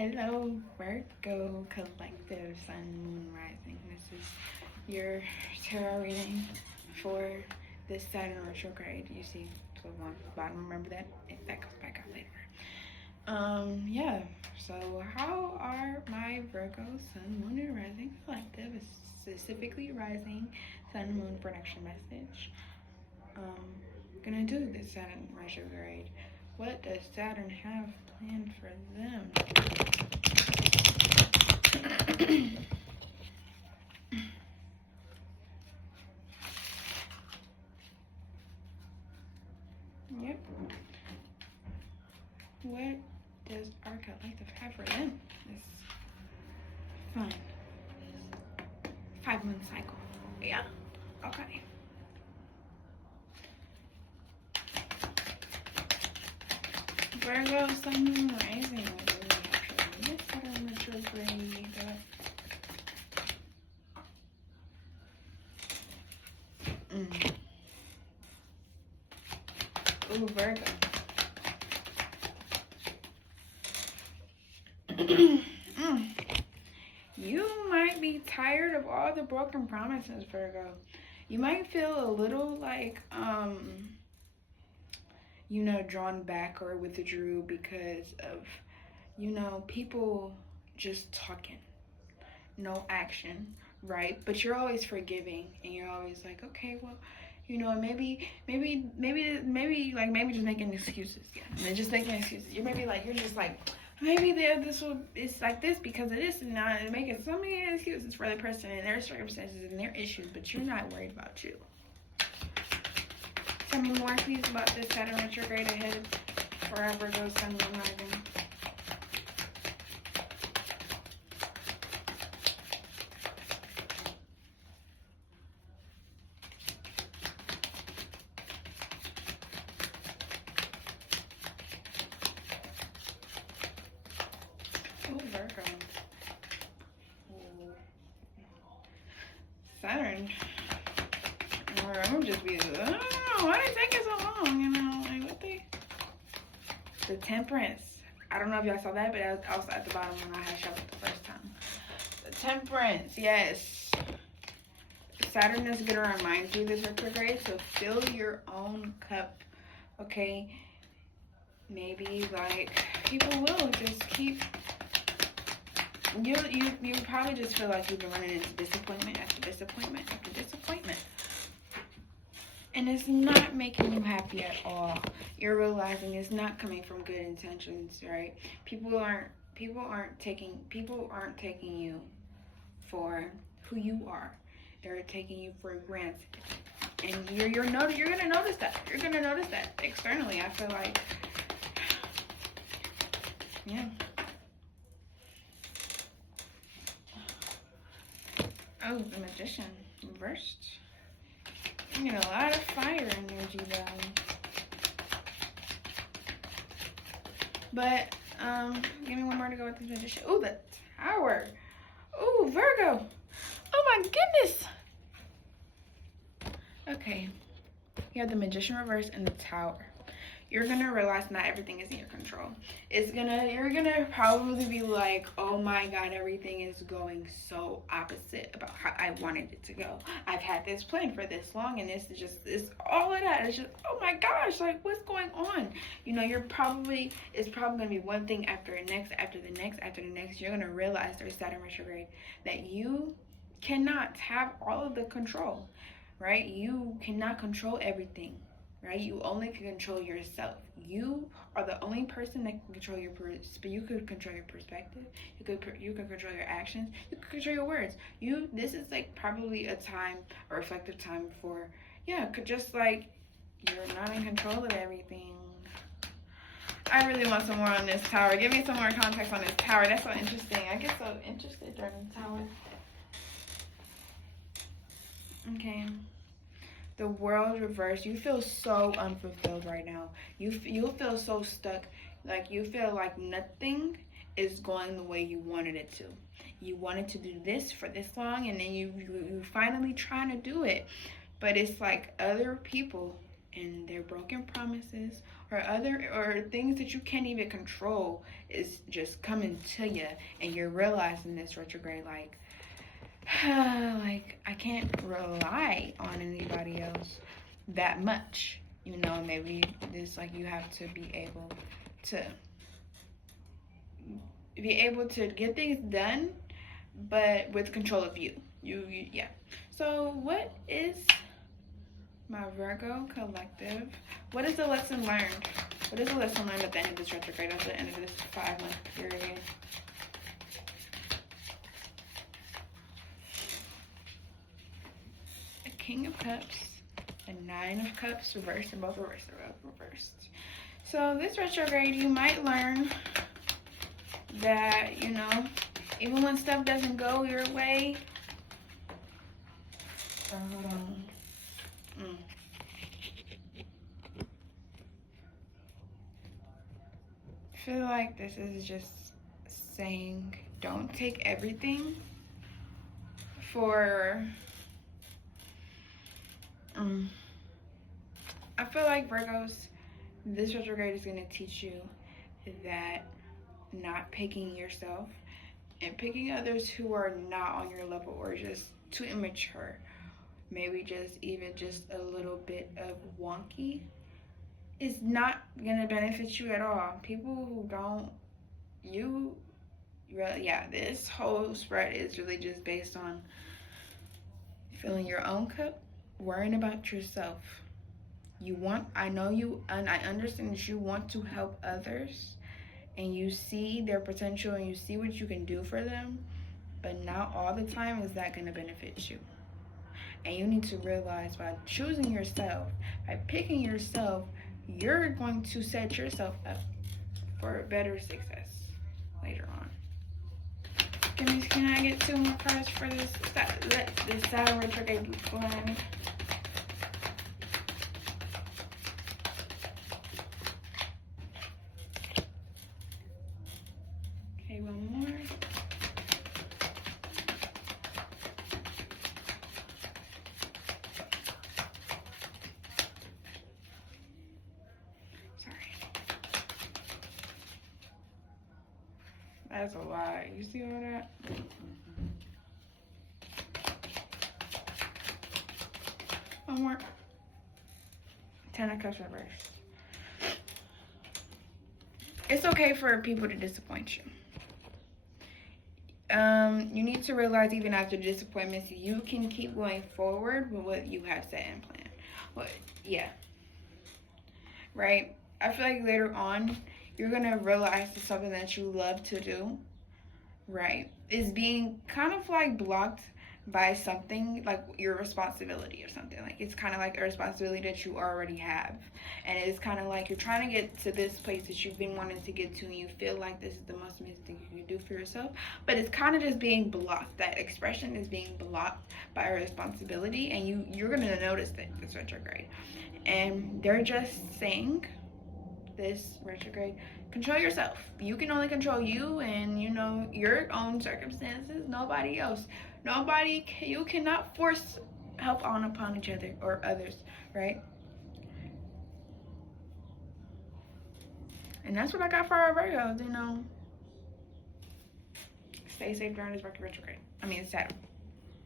Hello, Virgo Collective, Sun, Moon, Rising. This is your tarot reading for this Saturn retrograde. You see the one bottom. Remember that? If that comes back out later. Yeah. So, how are my Virgo, Sun, Moon, and Rising Collective, specifically Rising, Sun, Moon production message? Gonna do this Saturn retrograde. What does Saturn have planned for them? Yep. What does our collective have for them? This fun 5-month cycle. Yeah. Okay. Virgo, Sun, Moon, Rising. This Saturn retrograde. Ooh, Virgo. You might be tired of all the broken promises, Virgo. You might feel a little like, drawn back or withdrew because of, people just talking, no action, right? But you're always forgiving, and you're always like, okay, well, maybe just making excuses. Yeah, and just making excuses. You're just like, maybe it's like this because of this, and not making so many excuses for the person and their circumstances and their issues, but you're not worried about you. Tell me more, please, about this Saturn retrograde ahead for our Virgo, Sun, Moon, Rising. Oh, Virgo. Saturn. Or I'm just be, why did it take it so long? The Temperance. I don't know if y'all saw that, but I was also at the bottom when I had shown it the first time. The Temperance, yes. Saturn is going to remind you this retrograde, so fill your own cup, okay? Maybe, people will just keep... You probably just feel like you've been running into disappointment after disappointment after disappointment. And it's not making you happy at all. You're realizing it's not coming from good intentions, right? People aren't taking you for who you are. They're taking you for granted. And you're gonna notice that. You're gonna notice that externally. I feel like, yeah. Oh, the Magician reversed. You get a lot of fire energy though. But give me one more to go with this Magician. Ooh, the Tower. Ooh, Virgo. Oh my goodness. Okay. You have the Magician reverse and the Tower. You're gonna realize not everything is in your control. You're gonna probably be like, oh my God, everything is going so opposite about how I wanted it to go. I've had this plan for this long, and it's all of that. It's just, oh my gosh, like what's going on? It's probably gonna be one thing after the next, after the next, after the next. You're gonna realize there's Saturn retrograde that you cannot have all of the control, right? You cannot control everything. Right? You only can control yourself. You are the only person that can control you could control your perspective. You could control your actions. You could control your words. This is probably a reflective time for, just like you're not in control of everything. I really want some more on this Tower. Give me some more context on this Tower. That's so interesting. I get so interested during the Tower. Okay. The World reversed. You feel so unfulfilled right now. You feel so stuck. You feel like nothing is going the way you wanted it to. You wanted to do this for this long, and then you finally trying to do it. But it's like other people and their broken promises or things that you can't even control is just coming to you, and you're realizing this retrograde, like like I can't rely on anybody else that much, you know. Maybe this, like, you have to be able to get things done, but with control of you. Yeah. So what is my Virgo collective? What is the lesson learned? What is the lesson learned at the end of this retrograde, at the end of this 5-month period? A King of Cups, a Nine of Cups, reversed, and both reversed. So this retrograde, you might learn that, you know, even when stuff doesn't go your way, hold on. I feel like this is just saying, don't take everything for I feel like Virgos, this retrograde is going to teach you that not picking yourself and picking others who are not on your level or just too immature, maybe just a little bit of wonky, is not going to benefit you at all. People who don't, this whole spread is really just based on filling your own cup, worrying about yourself. I understand that you want to help others, and you see their potential and you see what you can do for them, but not all the time is that going to benefit you. And you need to realize, by choosing yourself, by picking yourself, you're going to set yourself up for better success later on. Can I get 2 more cards for this Saturn retrograde blend? Okay, one more. Sorry. That's a lot. You see all that? One more. 10 of Cups reversed. It's okay for people to disappoint you. You need to realize, even after disappointments, you can keep going forward with what you have set and planned. Right? I feel like later on, you're going to realize it's something that you love to do, right, is being kind of like blocked by something like your responsibility or something. Like, it's kind of like a responsibility that you already have, and it's kind of like you're trying to get to this place that you've been wanting to get to, and you feel like this is the most amazing thing you can do for yourself, but it's kind of just being blocked. That expression is being blocked by a responsibility, and you're going to notice that this retrograde, and they're just saying, this retrograde, control yourself. You can only control you and, you know, your own circumstances. Nobody else. You cannot force help upon each other or others, right? And that's what I got for our Virgos, you know. Stay safe during this Mercury retrograde. Saturn.